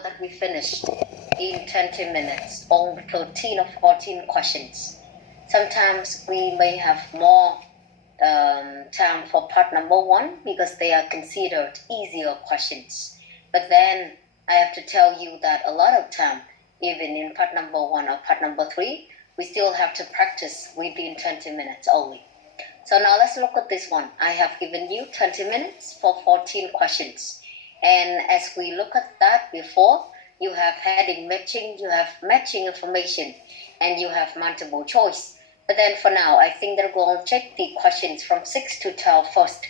sure that we finish in 20 minutes, all 13 or 14 questions. Sometimes we may have more time for part number 1 because they are considered easier questions. But then I have to tell you that a lot of time, even in part number 1 or part number 3, we still have to practice within 20 minutes only. So now let's look at this one. I have given you 20 minutes for 14 questions. And as we look at that before, you have heading matching, you have matching information, and you have multiple choice. But then for now, I think that we're going to check the questions from 6 to 12 first,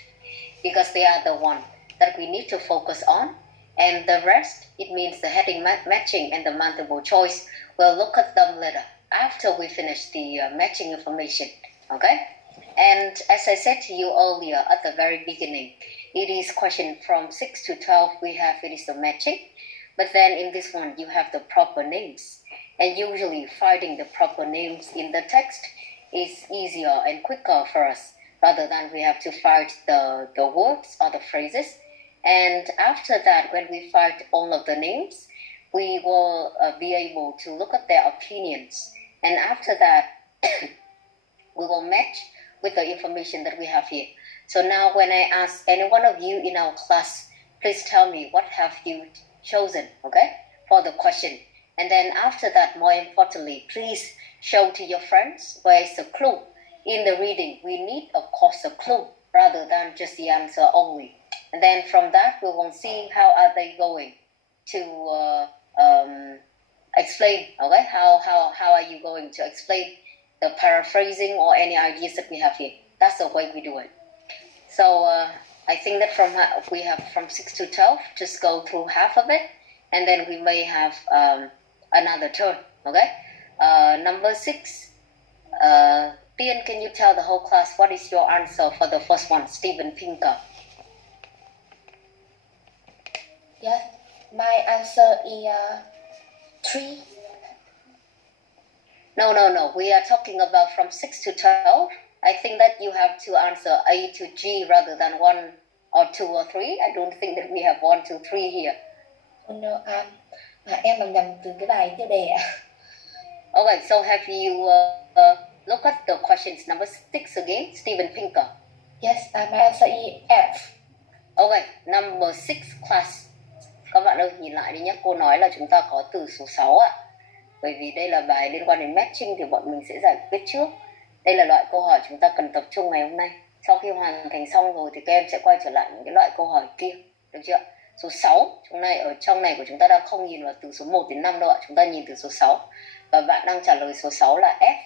because they are the one that we need to focus on. And the rest, it means the heading matching and the multiple choice, we'll look at them later, after we finish the matching information, okay? And as I said to you earlier at the very beginning, it is question from 6 to 12, it is the matching. But then in this one, you have the proper names. And usually finding the proper names in the text is easier and quicker for us, rather than we have to find the words or the phrases. And after that, when we find all of the names, we will be able to look at their opinions. And after that, we will match with the information that we have here. So now when I ask any one of you in our class, please tell me what have you chosen, okay, for the question. And then after that, more importantly, please show to your friends where is the clue. In the reading, we need, of course, a clue rather than just the answer only. And then from that, we will see how are they going to explain, okay? How are you going to explain the paraphrasing or any ideas that we have here? That's the way we do it. So I think that we have from 6 to 12, just go through half of it, and then we may have another turn, okay? Number 6, Tiên, can you tell the whole class what is your answer for the first one, Steven Pinker? Yes, my answer is 3. No. We are talking about from 6 to 12. I think that you have to answer A to G rather than 1 or 2 or 3. I don't think that we have 1, 2, 3 here. Oh no, em làm nhầm từ cái bài tiêu đề ạ. Okay, so have you look at the questions number 6 again, Steven Pinker? Yes, my answer is F. Okay, number 6 class. Các bạn ơi, nhìn lại đi nhé. Cô nói là chúng ta có từ số 6 ạ. Bởi vì đây là bài liên quan đến matching thì bọn mình sẽ giải quyết trước. Đây là loại câu hỏi chúng ta cần tập trung ngày hôm nay. Sau khi hoàn thành xong rồi thì các em sẽ quay trở lại những cái loại câu hỏi kia. Được chưa? Số 6, ở trong này của chúng ta đang không nhìn vào từ số 1 đến 5 đâu ạ. Chúng ta nhìn từ số 6. Và bạn đang trả lời số 6 là F.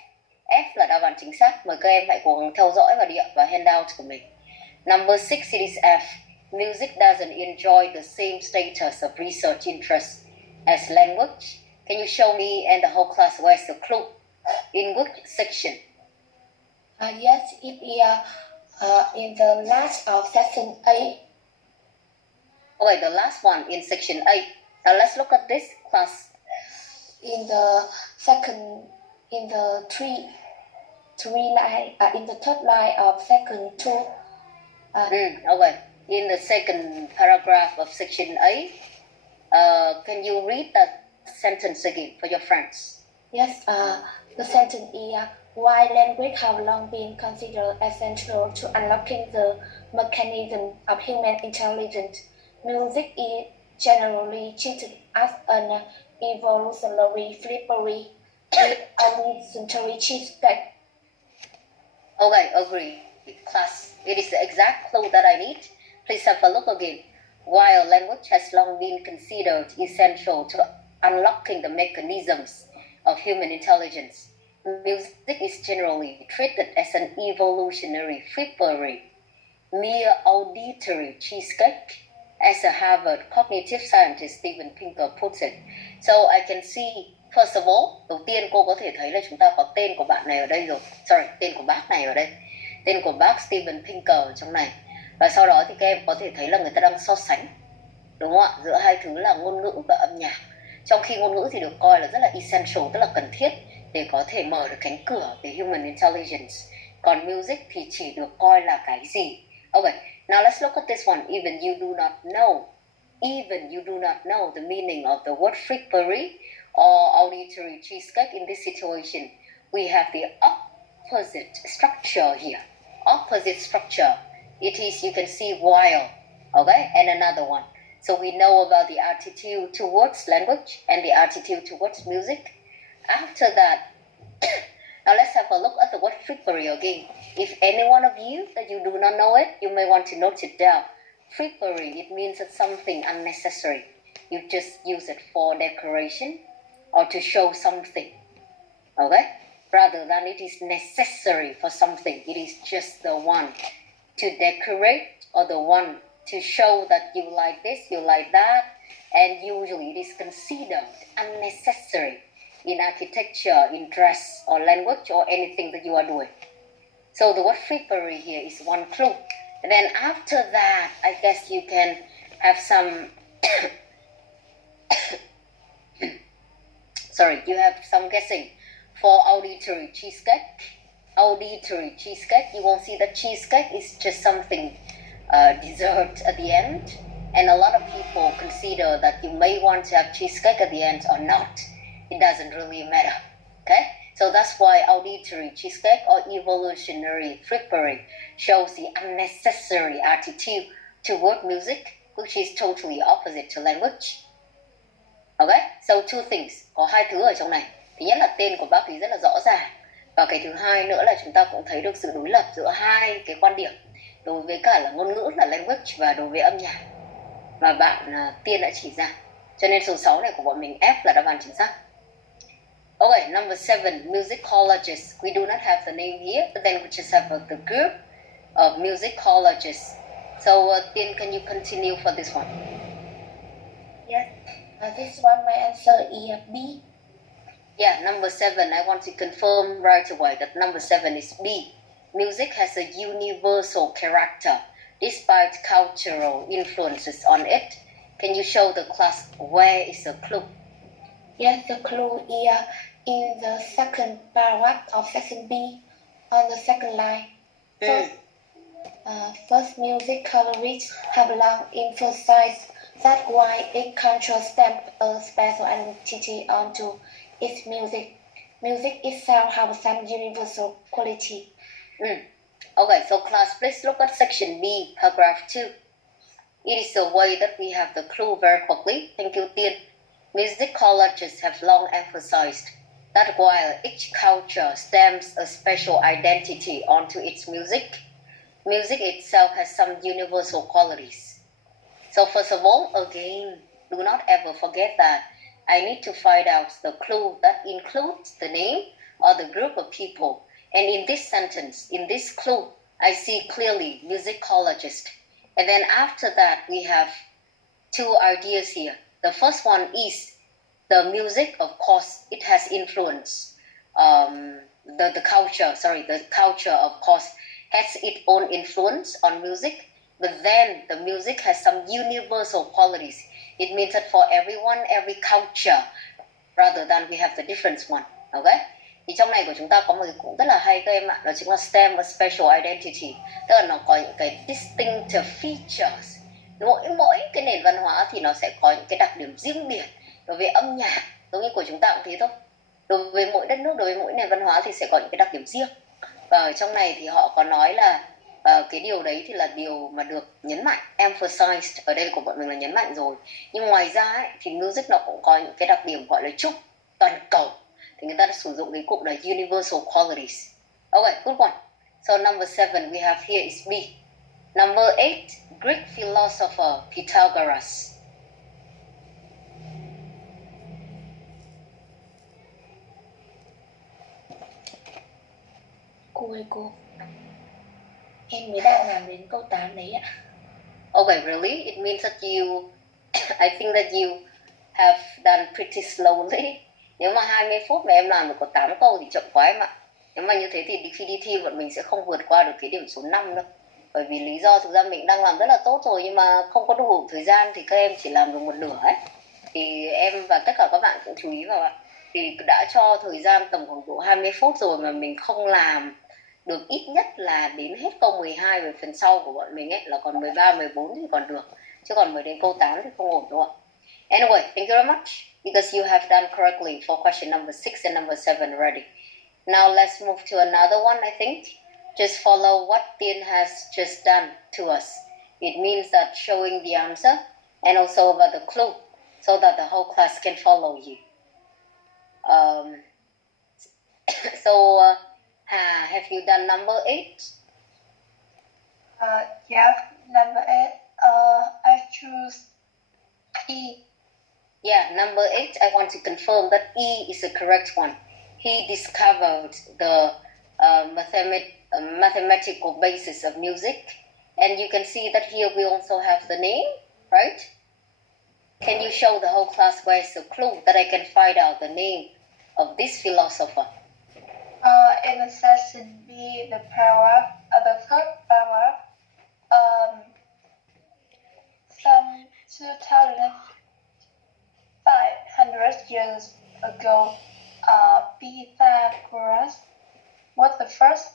F là đáp án chính xác. Mời các em hãy cố gắng theo dõi và địa và handout của mình. Number 6, it is F. Music doesn't enjoy the same status of research interest as language. Can you show me and the whole class where's the clue? In which section? Yes, it is in the last of section A. Okay, the last one in section A. Now let's look at this class. In the third line of section 2. Okay. In the second paragraph of section A, can you read that sentence again for your friends? Yes, the sentence is, while language have long been considered essential to unlocking the mechanism of human intelligence, music is generally treated as an evolutionary flippery with only century cheesecake. Okay, agree. Class, it is the exact clue that I need. Please have a look again. While language has long been considered essential to unlocking the mechanisms of human intelligence, music is generally treated as an evolutionary frippery, mere auditory cheesecake, as a Harvard cognitive scientist Steven Pinker puts it. So I can see, first of all, đầu tiên cô có thể thấy là chúng ta có tên của bạn này ở đây rồi. Tên của bác này ở đây. Tên của bác Steven Pinker ở trong này. Và sau đó thì các em có thể thấy là người ta đang so sánh, đúng không ạ, giữa hai thứ là ngôn ngữ và âm nhạc. Trong khi ngôn ngữ thì được coi là rất là essential, tức là cần thiết để có thể mở được cánh cửa về human intelligence. Còn music thì chỉ được coi là cái gì. Okay, now let's look at this one. Even you do not know even you do not know the meaning of the word frippery or auditory cheesecake in this situation, we have the opposite structure here. Opposite structure. It is, you can see, while, okay, and another one. So we know about the attitude towards language and the attitude towards music. After that, now let's have a look at the word frippery again. If any one of you that you do not know it, you may want to note it down. Frippery, it means it's something unnecessary. You just use it for decoration or to show something, okay? Rather than it is necessary for something, it is just the one to decorate or the one to show that you like this, you like that, and usually it is considered unnecessary in architecture, in dress or language or anything that you are doing. So the word frippery here is one clue. And then after that, I guess you can have some sorry, you have some guessing for auditory cheesecake. Auditory cheesecake, you will see that cheesecake is just something dessert at the end, and a lot of people consider that you may want to have cheesecake at the end or not. It doesn't really matter, okay? So that's why auditory cheesecake or evolutionary frippery shows the unnecessary attitude toward music, which is totally opposite to language. Okay, so two things, có hai thứ ở trong này. Thứ nhất là tên của bác ấy rất là rõ ràng, và cái thứ hai nữa là chúng ta cũng thấy được sự đối lập giữa hai cái quan điểm đối với cả là ngôn ngữ là language và đối với âm nhạc mà bạn Tiên đã chỉ ra. Cho nên số 6 này của bọn mình F là đáp án chính xác. Okay, number 7, musicologists. We do not have the name here, but then we just have the group of musicologists. So Tiên, can you continue for this one? Yes. This one, my answer is B. Yeah, number 7, I want to confirm right away that number 7 is B. Music has a universal character despite cultural influences on it. Can you show the class where is the clue? Yes, the clue is in the second paragraph of section B on the second line. First, music colorists have long emphasized that why each culture stamped a special identity onto its music. Music itself has some universal quality. Okay, so class, please look at section B, paragraph 2. It is the way that we have the clue very quickly. Thank you, Tiên. Musicologists have long emphasized that while each culture stamps a special identity onto its music, music itself has some universal qualities. So first of all, again, do not ever forget that I need to find out the clue that includes the name or the group of people. And in this sentence, in this clue, I see clearly musicologist. And then after that, we have two ideas here. The first one is the music, of course, it has influence. The culture, of course, has its own influence on music. But then the music has some universal qualities. It means that for everyone, every culture, rather than we have the different one. Okay? Thì trong này của chúng ta có một cái cụm rất là hay các em ạ, đó chính là stamp a special identity, tức là nó có những cái distinctive features. Mỗi cái nền văn hóa thì nó sẽ có những cái đặc điểm riêng biệt. Đối với âm nhạc, giống như của chúng ta cũng thế thôi. Đối với mỗi đất nước, đối với mỗi nền văn hóa thì sẽ có những cái đặc điểm riêng. Và ở trong này thì họ có nói là cái điều đấy thì là điều mà được nhấn mạnh, emphasized, ở đây của bọn mình là nhấn mạnh rồi. Nhưng ngoài ra ấy, thì music nó cũng có những cái đặc điểm gọi là chung, toàn cầu. Thì người ta đã sử dụng cái cụm là universal qualities. Okay, good one. So number 7 we have here is B. Number 8, Greek philosopher Pythagoras. Cô ơi cô, em mới đang làm đến câu 8 đấy ạ. Okay, really? It means that you, I think that you have done pretty slowly. Nếu mà 20 phút mà em làm được có 8 câu thì chậm quá em ạ. Nếu mà như thế thì khi đi thi bọn mình sẽ không vượt qua được cái điểm số 5 đâu. Bởi vì lý do thực ra mình đang làm rất là tốt rồi, nhưng mà không có đủ thời gian thì các em chỉ làm được một nửa ấy. Thì em và tất cả các bạn cũng chú ý vào ạ. Thì đã cho thời gian tầm khoảng độ 20 phút rồi mà mình không làm được ít nhất là đến hết câu 12, về phần sau của bọn mình ấy là còn 13, 14 thì còn được. chứ còn mới đến câu 8 thì không ổn đúng không ạ? Anyway, thank you very much because you have done correctly for question number 6 and number 7 already. Now let's move to another one, I think. Just follow what Tiên has just done to us. It means that showing the answer and also about the clue so that the whole class can follow you. So, have you done number 8? Yeah, number 8. I choose E. Yeah, number 8, I want to confirm that E is the correct one. He discovered the mathematical basis of music. And you can see that here we also have the name, right? Can you show the whole class where is the clue that I can find out the name of this philosopher? In the section B, the third paragraph, some 2,500 years ago, Pythagoras was the first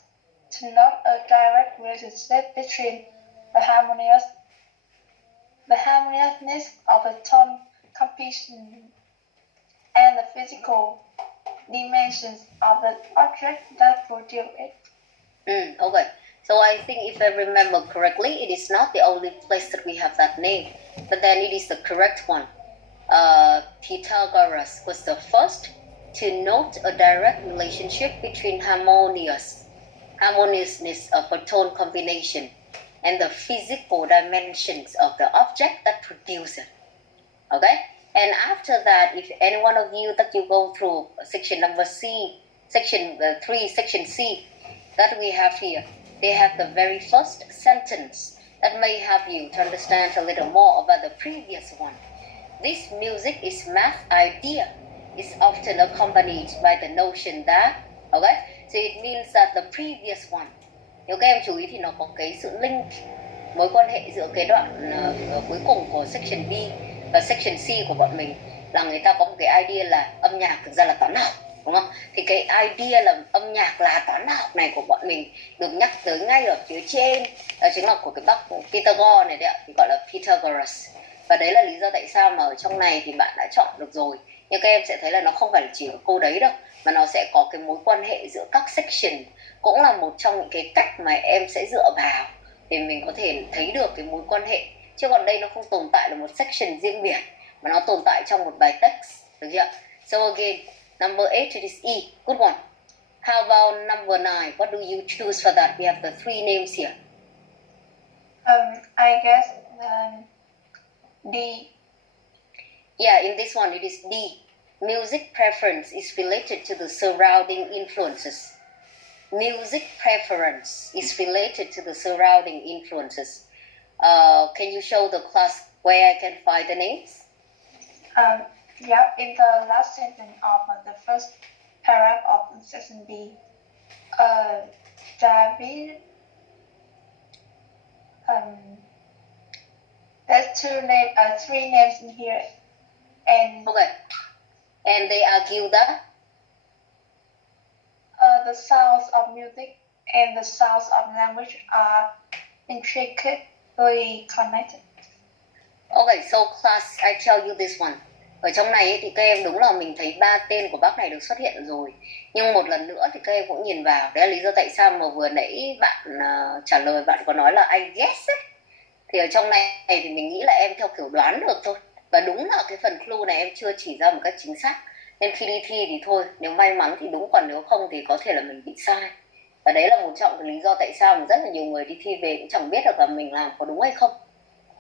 to note a direct relationship between the harmoniousness of the tone composition and the physical dimensions of the object that produced it. Okay. So I think if I remember correctly, it is not the only place that we have that name, but then it is the correct one. Pythagoras was the first to note a direct relationship between harmoniousness of a tone combination and the physical dimensions of the object that produced it. Okay? And after that, if any one of you that you go through section number C, section 3, section C, that we have here, they have the very first sentence that may help you to understand a little more about the previous one. This music is math idea. Is often accompanied by the notion that, okay? So it means that the previous one. Nếu các em chú ý thì nó có cái sự link, mối quan hệ giữa cái đoạn cuối cùng của section B và section C của bọn mình là người ta có một cái idea là âm nhạc thực ra là toán học, đúng không? Thì cái idea là âm nhạc là toán học này của bọn mình được nhắc tới ngay ở phía trên, đó chính là của cái bác Pythagoras này đấy ạ, thì gọi là Pythagoras. Và đấy là lý do tại sao mà ở trong này thì bạn đã chọn được rồi. Nhưng các em sẽ thấy là nó không phải là chỉ ở câu đấy đâu, mà nó sẽ có cái mối quan hệ giữa các section, cũng là một trong những cái cách mà em sẽ dựa vào để mình có thể thấy được cái mối quan hệ. Chứ còn đây nó không tồn tại là một section riêng biệt, mà nó tồn tại trong một bài text, được chưa? So again, number 8 it is E, good one. How about number 9? What do you choose for that? We have the 3 names here. I guess D. Yeah, in this one it is D. Music preference is related to the surrounding influences. Music preference is related to the surrounding influences. Can you show the class where I can find the names? Yeah, in the last sentence of the first paragraph of section B, David, there's 3 names in here, and okay, and they argue that the sounds of music and the sounds of language are intricately connected. Okay, so class, I tell you this one. Ở trong này ấy, thì các em đúng là mình thấy 3 tên của bác này được xuất hiện rồi. Nhưng một lần nữa thì các em cũng nhìn vào. Đấy là lý do tại sao mà vừa nãy bạn trả lời bạn có nói là I guess ấy. Thì ở trong này thì mình nghĩ là em theo kiểu đoán được thôi. Và đúng là cái phần clue này em chưa chỉ ra một cách chính xác. Nên khi đi thi thì thôi, nếu may mắn thì đúng, còn nếu không thì có thể là mình bị sai. Và đấy là một trong cái lý do tại sao mà rất là nhiều người đi thi về cũng chẳng biết được là mình làm có đúng hay không.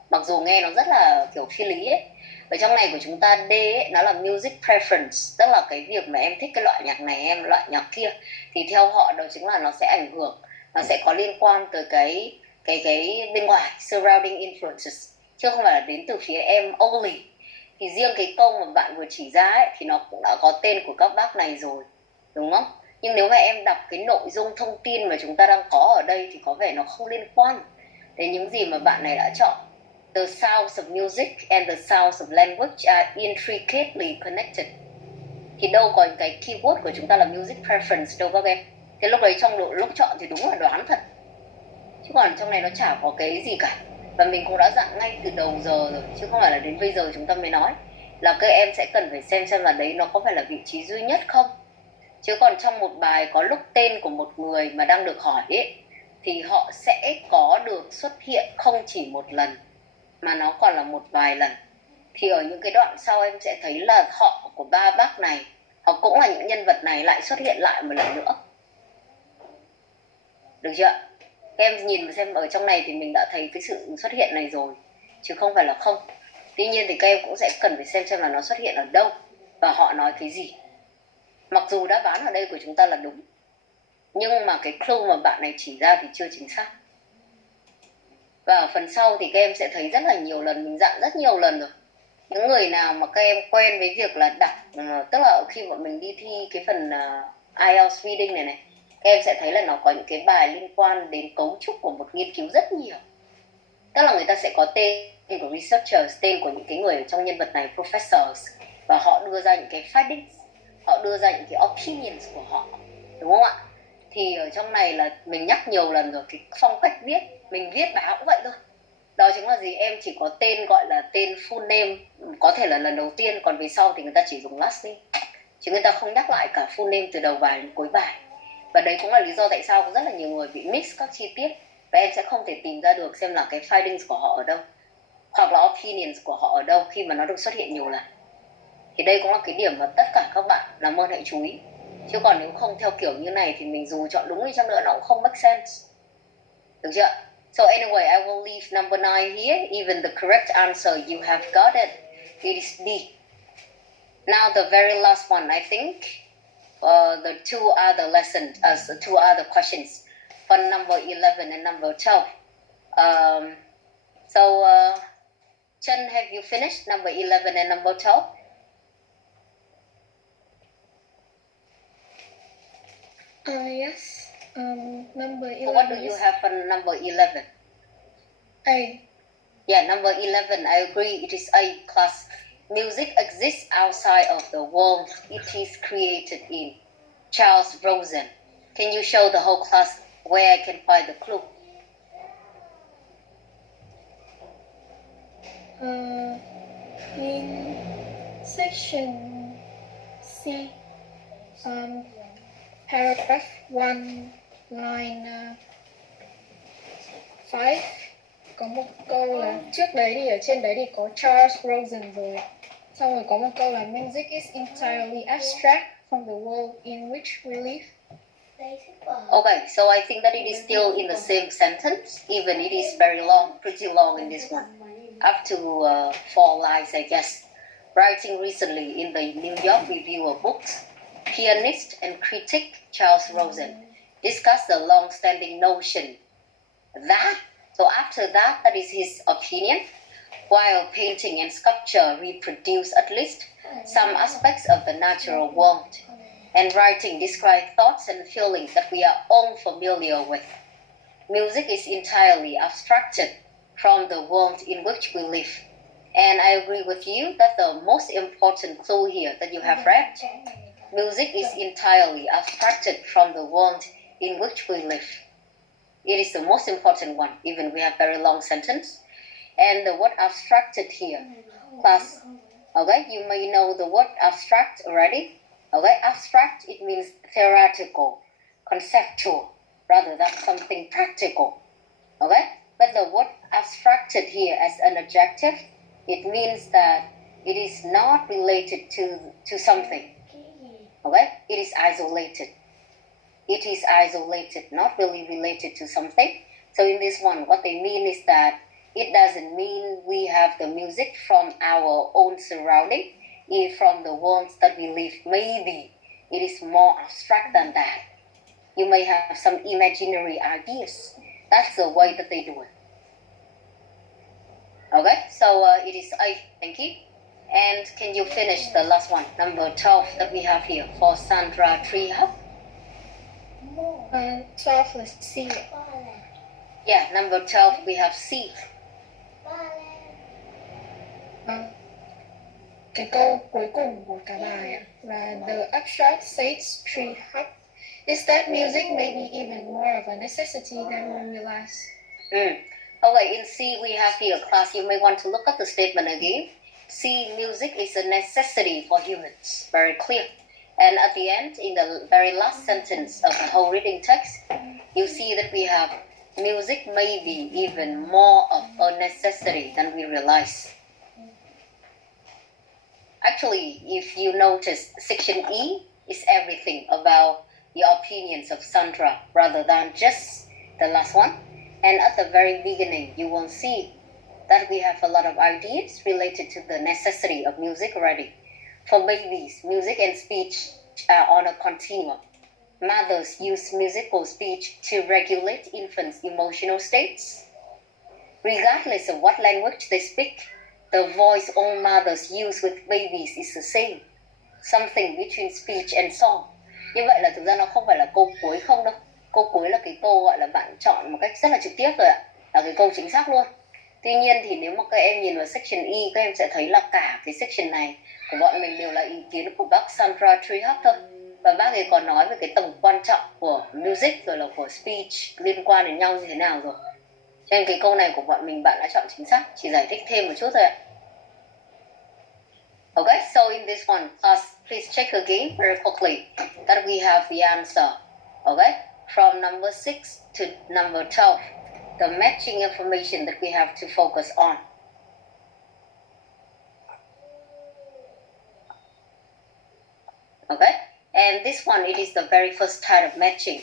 Mặc dù nghe nó rất là kiểu phi lý ấy. Ở trong này của chúng ta D ấy, nó là music preference, tức là cái việc mà em thích cái loại nhạc này, em loại nhạc kia, thì theo họ đó chính là nó sẽ ảnh hưởng, nó sẽ có liên quan tới cái bên ngoài, surrounding influences, chứ không phải là đến từ phía em only. Thì riêng cái câu mà bạn vừa chỉ ra ấy, thì nó cũng đã có tên của các bác này rồi, đúng không? Nhưng nếu mà em đọc cái nội dung thông tin mà chúng ta đang có ở đây thì có vẻ nó không liên quan đến những gì mà bạn này đã chọn. The sounds of music and the sounds of language are intricately connected. Thì đâu có cái keyword của chúng ta là music preference đâu các em. Thế lúc đấy trong lúc chọn thì đúng là đoán thật. Chứ còn trong này nó chả có cái gì cả. Và mình cũng đã dặn ngay từ đầu giờ rồi, chứ không phải là đến bây giờ chúng ta mới nói, là các em sẽ cần phải xem là đấy nó có phải là vị trí duy nhất không. Chứ còn trong một bài có lúc tên của một người mà đang được hỏi ấy, thì họ sẽ có được xuất hiện không chỉ một lần, mà nó còn là một vài lần. Thì ở những cái đoạn sau em sẽ thấy là họ của ba bác này, họ cũng là những nhân vật này lại xuất hiện lại một lần nữa. Được chưa? Các em nhìn và xem ở trong này thì mình đã thấy cái sự xuất hiện này rồi, chứ không phải là không. Tuy nhiên thì các em cũng sẽ cần phải xem là nó xuất hiện ở đâu và họ nói cái gì. Mặc dù đáp án ở đây của chúng ta là đúng, nhưng mà cái clue mà bạn này chỉ ra thì chưa chính xác. Và ở phần sau thì các em sẽ thấy rất là nhiều lần, mình dặn rất nhiều lần rồi. Những người nào mà các em quen với việc là đặt, tức là khi bọn mình đi thi cái phần IELTS reading này, các em sẽ thấy là nó có những cái bài liên quan đến cấu trúc của một nghiên cứu rất nhiều. Tức là người ta sẽ có tên của researchers, tên của những cái người ở trong nhân vật này, professors, và họ đưa ra những cái findings, họ đưa ra những cái opinions của họ, đúng không ạ? Thì ở trong này là mình nhắc nhiều lần rồi, cái phong cách viết, mình viết báo cũng vậy thôi. Đó chính là gì? Em chỉ có tên gọi là tên full name, có thể là lần đầu tiên, còn về sau thì người ta chỉ dùng last name, chứ người ta không nhắc lại cả full name từ đầu bài đến cuối bài. Và đấy cũng là lý do tại sao rất là nhiều người bị mix các chi tiết, và em sẽ không thể tìm ra được xem là cái findings của họ ở đâu, hoặc là opinions của họ ở đâu khi mà nó được xuất hiện nhiều lần. Thì đây cũng là cái điểm mà tất cả các bạn làm ơn hãy chú ý. Chứ còn nếu không theo kiểu như này thì mình dù chọn đúng đi chăng nữa nó cũng không make sense. Được chưa? So anyway, I will leave number 9 here. Even the correct answer you have got it. It is D. Now the very last one, I think. The two other lessons, the two other questions, for number 11 and number 12. Chen, have you finished number 11 and number 12? Yes. Number 11. So what do you have for number 11? A. Yeah, number 11, I agree, it is A class. Music exists outside of the world it is created in. Charles Rosen. Can you show the whole class where I can find the clue? In section C, paragraph 1, line 5, có một câu là trước đấy thì ở trên đấy thì có Charles Rosen rồi. Xong rồi có một câu là music is entirely abstract from the world in which we live. Okay, so I think that it is still in the same sentence, even it is very long, pretty long in this one. Up to 4 lines, I guess. Writing recently in the New York Review of Books, pianist and critic Charles Rosen discussed the long-standing notion that, so after that, that is his opinion, while painting and sculpture reproduce at least some aspects of the natural world, and writing describe thoughts and feelings that we are all familiar with, music is entirely abstracted from the world in which we live. And I agree with you that the most important clue here that you have read, music is entirely abstracted from the world in which we live. It is the most important one, even we have very long sentence. And the word abstracted here, plus, okay, you may know the word abstract already. Okay, abstract, it means theoretical, conceptual, rather than something practical. Okay, but the word abstracted here as an adjective, it means that it is not related to something. Okay, it is isolated. It is isolated, not really related to something. So in this one, what they mean is that it doesn't mean we have the music from our own surrounding, from the world that we live. Maybe it is more abstract than that. You may have some imaginary ideas. That's the way that they do it. Okay, so it is A. Thank you. And can you finish the last one, number 12 that we have here for Sandra Treehub? 12 là C. Yeah, number 12 we have C. Cái câu cuối cùng của cả bài là the abstract states Treehub is that music may be even more of a necessity than we realize. Okay, in C we have here, class, you may want to look at the statement again. C, music is a necessity for humans. Very clear. And at the end, in the very last sentence of the whole reading text, you see that we have music may be even more of a necessity than we realize. Actually, if you notice, section E is everything about the opinions of Sandra rather than just the last one. And at the very beginning, you will see that we have a lot of ideas related to the necessity of music already. For babies, music and speech are on a continuum. Mothers use musical speech to regulate infants' emotional states. Regardless of what language they speak, the voice all mothers use with babies is the same. Something between speech and song. Như vậy là thực ra nó không phải là câu cuối không đâu. Câu cuối là cái câu gọi là bạn chọn một cách rất là trực tiếp rồi ạ. Là cái câu chính xác luôn. Tuy nhiên thì nếu mà các em nhìn vào section E, các em sẽ thấy là cả cái section này của bọn mình đều là ý kiến của bác Sandra Trehub thôi. Và bác ấy còn nói về cái tầm quan trọng của music rồi là của speech liên quan đến nhau như thế nào rồi. Cho nên cái câu này của bọn mình bạn đã chọn chính xác. Chỉ giải thích thêm một chút thôi ạ. Okay, so in this one, class, please check again very quickly that we have the answer. Okay, from number 6 to number 12, the matching information that we have to focus on. Okay, and this one, it is the very first type of matching.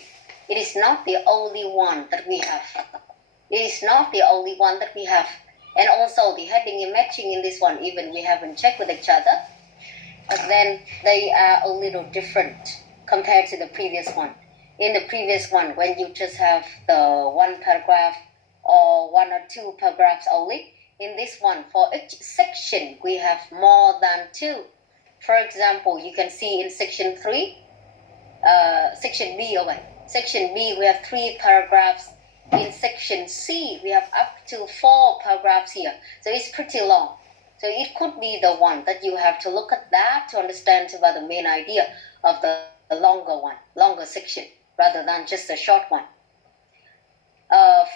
It is not the only one that we have. It is not the only one that we have. And also the heading and matching in this one, even we haven't checked with each other. But then they are a little different compared to the previous one. In the previous one, when you just have the one paragraph or one or two paragraphs only, in this one, for each section, we have more than two. For example, you can see in section 3, section B, section B, we have 3 paragraphs. In section C, we have up to 4 paragraphs here. So it's pretty long. So it could be the one that you have to look at that to understand about the main idea of the longer one, longer section, rather than just a short one.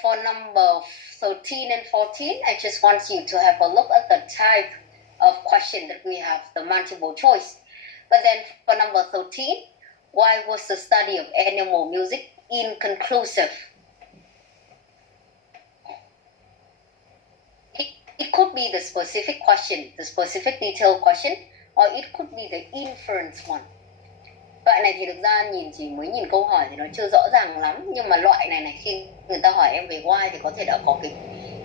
For number 13 and 14, I just want you to have a look at the type of question that we have, the multiple choice. But then for number 13, why was the study of animal music inconclusive? It could be the specific question, the specific detailed question, or it could be the inference one. Loại này thì thực ra chỉ mới nhìn câu hỏi thì nó chưa rõ ràng lắm. Nhưng mà loại này khi người ta hỏi em về why thì có thể đã có cái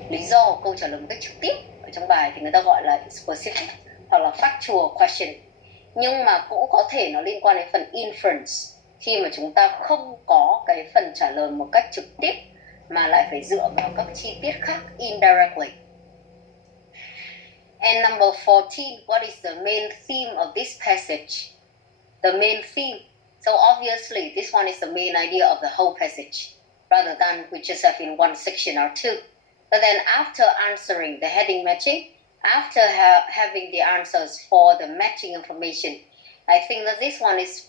lý do câu trả lời một cách trực tiếp. Ở trong bài thì người ta gọi là specific hoặc là factual question. Nhưng mà cũng có thể nó liên quan đến phần inference, khi mà chúng ta không có cái phần trả lời một cách trực tiếp mà lại phải dựa vào các chi tiết khác indirectly. And number 14, what is the main theme of this passage? The main theme. So obviously, this one is the main idea of the whole passage, rather than we just have in one section or two. But then after answering the heading matching, after having the answers for the matching information, I think that this one is,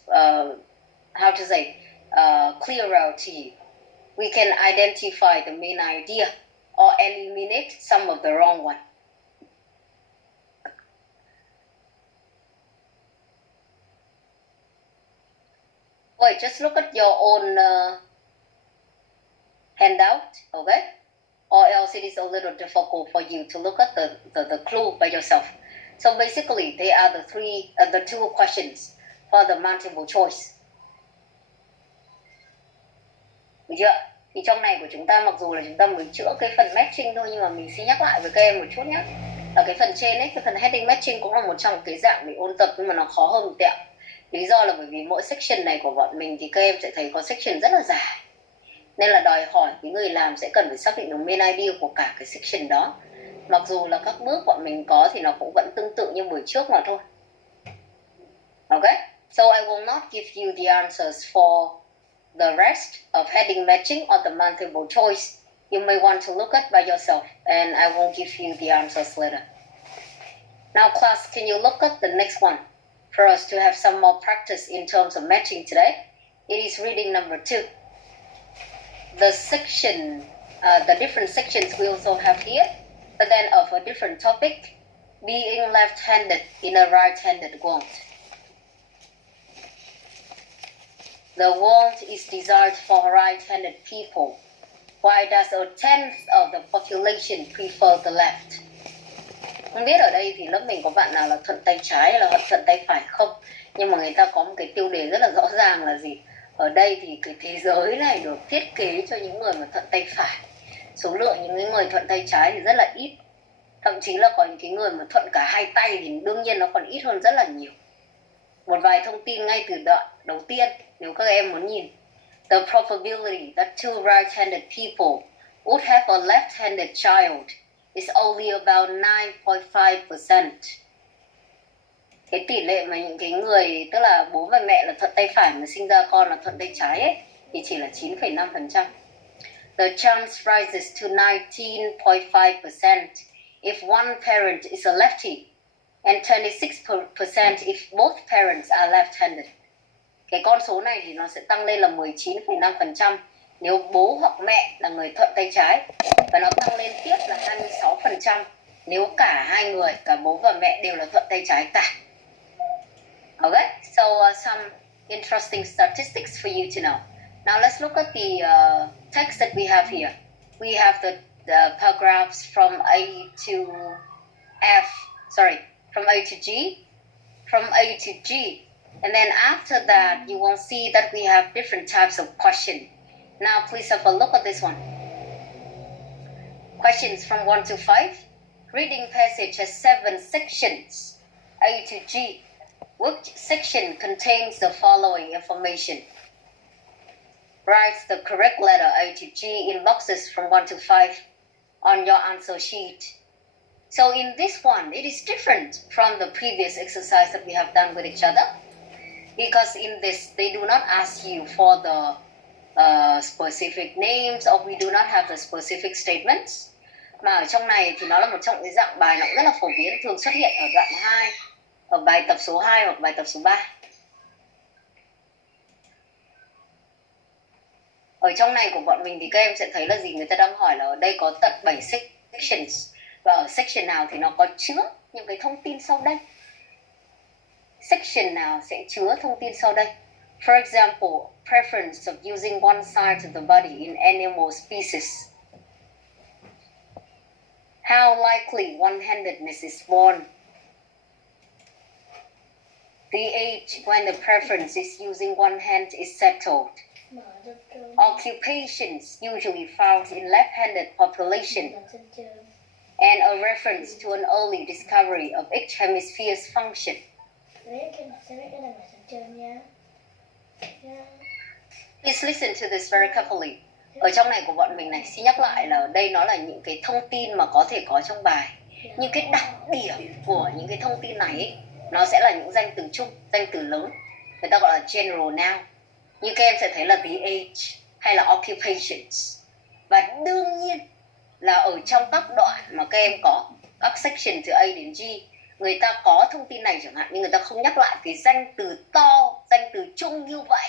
clearer to you. We can identify the main idea or eliminate some of the wrong one. Wait, just look at your own handout, okay? Or else it is a little difficult for you to look at the clue by yourself. So basically, they are the two questions for the multiple choice. Được chưa? Thì trong này của chúng ta, mặc dù là chúng ta mới chữa cái phần matching thôi, nhưng mà mình xin nhắc lại với các em một chút nhé. Là cái phần trên ấy, cái phần heading matching cũng là một trong cái dạng để ôn tập, nhưng mà nó khó hơn một tẹo. Lý do là bởi vì mỗi section này của bọn mình thì các em sẽ thấy có section rất là dài. Nên là đòi hỏi cái người làm sẽ cần phải xác định được main idea của cả cái section đó. Mặc dù là các bước bọn mình có thì nó cũng vẫn tương tự như buổi trước mà thôi. Okay? So I will not give you the answers for the rest of heading matching or the multiple choice. You may want to look at by yourself, and I won't give you the answers later. Now class, can you look at the next one for us to have some more practice in terms of matching today? It is reading number 2. The section the different sections we also have here, but then of a different topic, being left-handed in a right-handed world. The world is designed for right-handed people. Why does a tenth of the population prefer the left? Không biết ở đây thì lớp mình có bạn nào là thuận tay trái hay là thuận tay phải không? Nhưng mà người ta có một cái tiêu đề rất là rõ ràng là gì? Ở đây thì cái thế giới này được thiết kế cho những người mà thuận tay phải. Số lượng những người thuận tay trái thì rất là ít. Thậm chí là có những cái người mà thuận cả hai tay thì đương nhiên nó còn ít hơn rất là nhiều. Một vài thông tin ngay từ đoạn đầu tiên nếu các em muốn nhìn. The probability that two right-handed people would have a left-handed child is only about 9.5%. Cái tỷ lệ mà những cái người, tức là bố và mẹ là thuận tay phải mà sinh ra con là thuận tay trái ấy, thì chỉ là 9,5%. The chance rises to 19.5% if one parent is a lefty and 26% if both parents are left-handed. Cái con số này thì nó sẽ tăng lên là 19,5% nếu bố hoặc mẹ là người thuận tay trái, và nó tăng lên tiếp là 26% nếu cả hai người, cả bố và mẹ đều là thuận tay trái cả. Okay, so some interesting statistics for you to know. Now let's look at the text that we have here. We have the paragraphs from A to F, sorry, from A to G, from A to G. And then after that, you will see that we have different types of questions. Now, please have a look at this one. Questions from 1 to 5. Reading passage has 7 sections, A to G. Which section contains the following information? Write the correct letter A to G in boxes from 1 to 5 on your answer sheet. So in this one, it is different from the previous exercise that we have done with each other. Because in this, they do not ask you for the specific names, or we do not have the specific statements. Mà ở trong này thì nó là một trong cái dạng bài nó rất là phổ biến, thường xuất hiện ở đoạn 2, ở bài tập số 2 hoặc bài tập số 3. Ở trong này của bọn mình thì các em sẽ thấy là gì? Người ta đang hỏi là ở đây có tận 7 sections, và ở section nào thì nó có chứa những cái thông tin sau đây. Section nào sẽ chứa thông tin sau đây? For example, preference of using one side of the body in animal species. How likely one-handedness is born. The age when the preference is using one hand is settled. Occupations usually found in left-handed population. And a reference to an early discovery of each hemisphere's function. Please listen to this very carefully. Ở trong này của bọn mình này, xin nhắc lại là ở đây nó là những cái thông tin mà có thể có trong bài. Nhưng cái đặc điểm của những cái thông tin này ấy, nó sẽ là những danh từ chung, danh từ lớn. Người ta gọi là general noun. Như các em sẽ thấy là the age hay là occupations. Và đương nhiên là ở trong các đoạn mà các em có các section từ A đến G, người ta có thông tin này chẳng hạn, nhưng người ta không nhắc lại cái danh từ to, danh từ chung như vậy.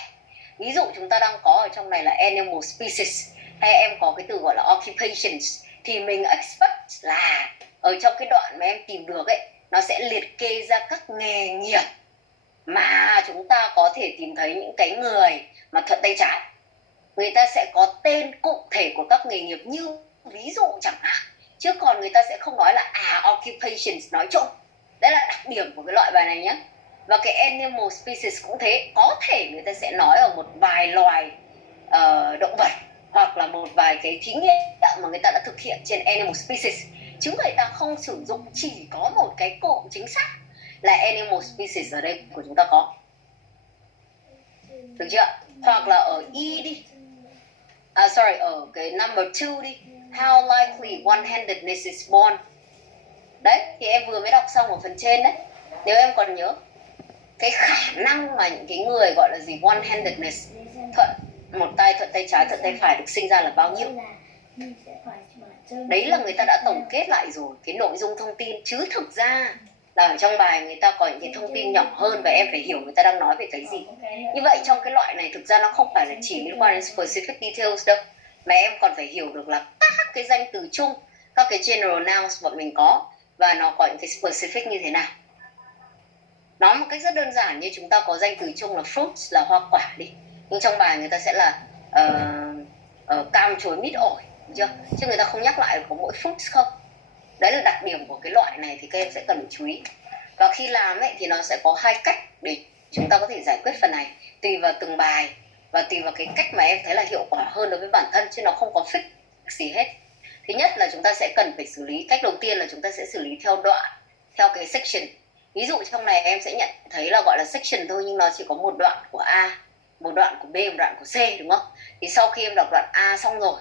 Ví dụ chúng ta đang có ở trong này là animal species, hay em có cái từ gọi là occupations, thì mình expect là ở trong cái đoạn mà em tìm được ấy, nó sẽ liệt kê ra các nghề nghiệp mà chúng ta có thể tìm thấy những cái người mà thuận tay trái. Người ta sẽ có tên cụ thể của các nghề nghiệp như ví dụ chẳng hạn, chứ còn người ta sẽ không nói là occupations nói chung. Đấy là đặc điểm của cái loại bài này nhé. Và cái animal species cũng thế, có thể người ta sẽ nói ở một vài loài động vật, hoặc là một vài cái thí nghiệm mà người ta đã thực hiện trên animal species, chứ người ta không sử dụng chỉ có một cái cụm chính xác là animal species ở đây của chúng ta có. Được chưa? Hoặc là ở E đi, ở cái number 2 đi, how likely one-handedness is born. Đấy, thì em vừa mới đọc xong ở phần trên đấy. Nếu em còn nhớ, cái khả năng mà những cái người gọi là gì, one-handedness, một tay thuận tay trái, thuận tay phải được sinh ra là bao nhiêu. Đấy là người ta đã tổng kết lại rồi cái nội dung thông tin, chứ thực ra là ở trong bài người ta có những cái thông tin nhỏ hơn và em phải hiểu người ta đang nói về cái gì. Như vậy trong cái loại này thực ra nó không phải là chỉ liên quan đến specific details đâu, mà em còn phải hiểu được là các cái danh từ chung, các cái general nouns bọn mình có, và nó có những cái specific như thế nào. Nói một cách rất đơn giản, như chúng ta có danh từ chung là fruits là hoa quả đi, nhưng trong bài người ta sẽ là cam, chuối, mít, ổi, được chưa? Chứ người ta không nhắc lại có mỗi fruits không. Đấy là đặc điểm của cái loại này thì các em sẽ cần phải chú ý. Và khi làm ấy thì nó sẽ có hai cách để chúng ta có thể giải quyết phần này, tùy vào từng bài và tùy vào cái cách mà em thấy là hiệu quả hơn đối với bản thân, chứ nó không có fix gì hết. Thứ nhất là chúng ta sẽ cần phải xử lý, cách đầu tiên là chúng ta sẽ xử lý theo đoạn, theo cái section. Ví dụ trong này em sẽ nhận thấy là gọi là section thôi, nhưng nó chỉ có một đoạn của A, một đoạn của B, một đoạn của C, đúng không? Thì sau khi em đọc đoạn A xong rồi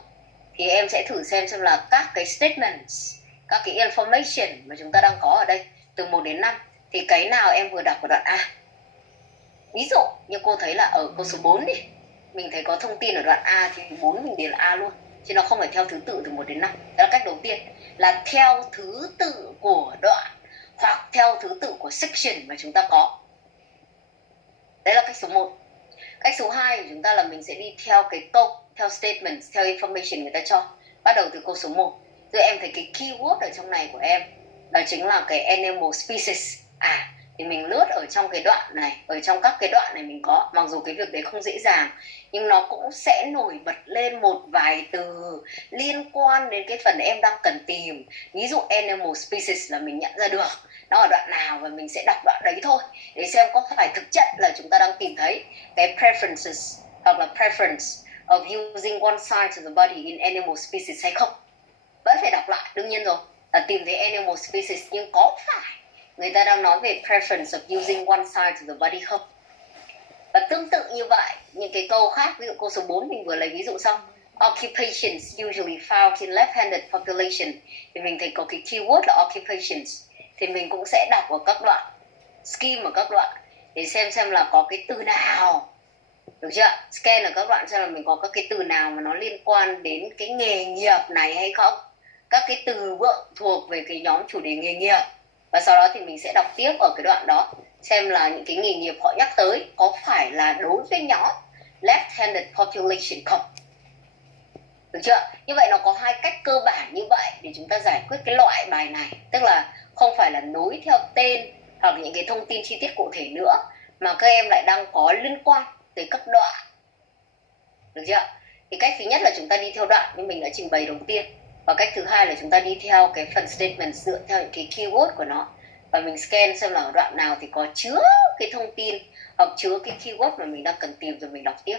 thì em sẽ thử xem là các cái statements, các cái information mà chúng ta đang có ở đây từ 1 đến 5 thì cái nào em vừa đọc ở đoạn A. Ví dụ như cô thấy là ở câu số 4 đi, mình thấy có thông tin ở đoạn A thì 4 mình điền là A luôn, chứ nó không phải theo thứ tự từ 1 đến 5. Đó là cách đầu tiên, là theo thứ tự của đoạn hoặc theo thứ tự của section mà chúng ta có. Đấy là cách số 1. Cách số 2 của chúng ta là mình sẽ đi theo cái câu, theo statement, theo information người ta cho. Bắt đầu từ câu số 1. Rồi em thấy cái keyword ở trong này của em, đó chính là cái animal species. Thì mình lướt ở trong cái đoạn này, ở trong các cái đoạn này mình có, mặc dù cái việc đấy không dễ dàng, nhưng nó cũng sẽ nổi bật lên một vài từ liên quan đến cái phần em đang cần tìm. Ví dụ animal species là mình nhận ra được nó ở đoạn nào và mình sẽ đọc đoạn đấy thôi, để xem có phải thực chất là chúng ta đang tìm thấy cái preferences hoặc là preference of using one side of the body in animal species hay không. Vẫn phải đọc lại, đương nhiên rồi, là tìm thấy animal species, nhưng có phải người ta đang nói về preference of using one side of the body không? Và tương tự như vậy, những cái câu khác, ví dụ câu số 4 mình vừa lấy ví dụ xong, occupations usually found in left-handed population, thì mình thấy có cái keyword là occupations, thì mình cũng sẽ đọc ở các đoạn, skim ở các đoạn để xem là có cái từ nào, được chưa? Scan ở các đoạn xem là mình có các cái từ nào mà nó liên quan đến cái nghề nghiệp này hay không, các cái từ vựng thuộc về cái nhóm chủ đề nghề nghiệp. Và sau đó thì mình sẽ đọc tiếp ở cái đoạn đó, xem là những cái nghề nghiệp họ nhắc tới có phải là đối với nhóm left-handed population không. Được chưa? Như vậy nó có hai cách cơ bản như vậy để chúng ta giải quyết cái loại bài này. Tức là không phải là nối theo tên hoặc những cái thông tin chi tiết cụ thể nữa, mà các em lại đang có liên quan tới các đoạn. Được chưa? Thì cách thứ nhất là chúng ta đi theo đoạn như mình đã trình bày đầu tiên. Và cách thứ hai là chúng ta đi theo cái phần statement dựa theo những cái keyword của nó. Và mình scan xem là ở đoạn nào thì có chứa cái thông tin hoặc chứa cái keyword mà mình đang cần tìm, rồi mình đọc tiếp.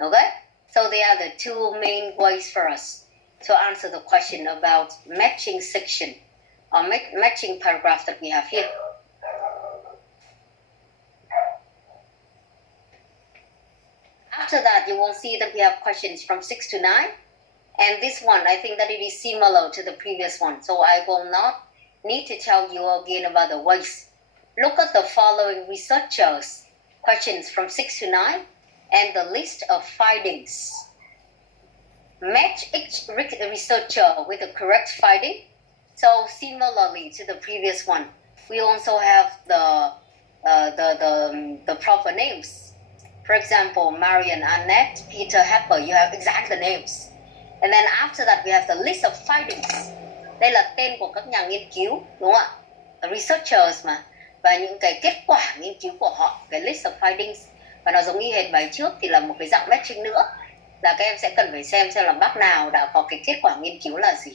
Okay? So they are the two main ways for us to answer the question about matching section or matching paragraph that we have here. After that, you will see that we have questions from 6 to 9. And this one, I think that it is similar to the previous one. So I will not need to tell you again about the ways. Look at the following researchers. Questions from 6 to 9. And the list of findings. Match each researcher with the correct finding. So similarly to the previous one, we also have the proper names. For example, Marian, Annette, Peter, Hepper, you have exact the names. And then after that, we have the list of findings. Đây là tên của các nhà nghiên cứu, đúng không ạ? Researchers mà. Và những cái kết quả nghiên cứu của họ, cái list of findings. Và nó giống như hệt bài trước thì là một cái dạng matching nữa. Là các em sẽ cần phải xem là bác nào đã có cái kết quả nghiên cứu là gì.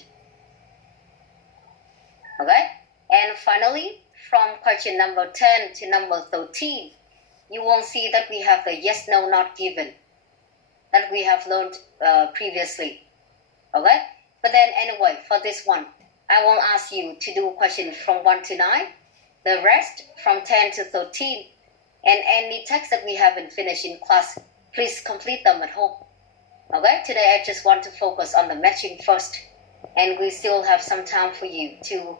Okay? And finally, from question number 10 to number 13, you will see that we have the yes, no, not given that we have learned previously. Okay? But then anyway, for this one, I will ask you to do questions from 1 to 9, the rest from 10 to 13, and any text that we haven't finished in class, please complete them at home. Okay? Today I just want to focus on the matching first, and we still have some time for you to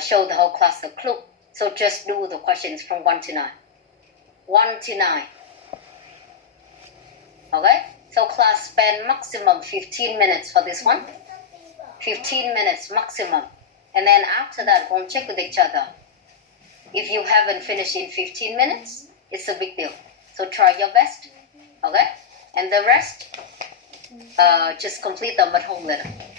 show the whole class the clue. So just do the questions from 1 to 9. 1 to 9. Okay? So class spend maximum 15 minutes for this one. 15 minutes maximum. And then after that, we'll check with each other. If you haven't finished in 15 minutes, it's a big deal. So try your best. Okay? And the rest, Just complete the mật home letter.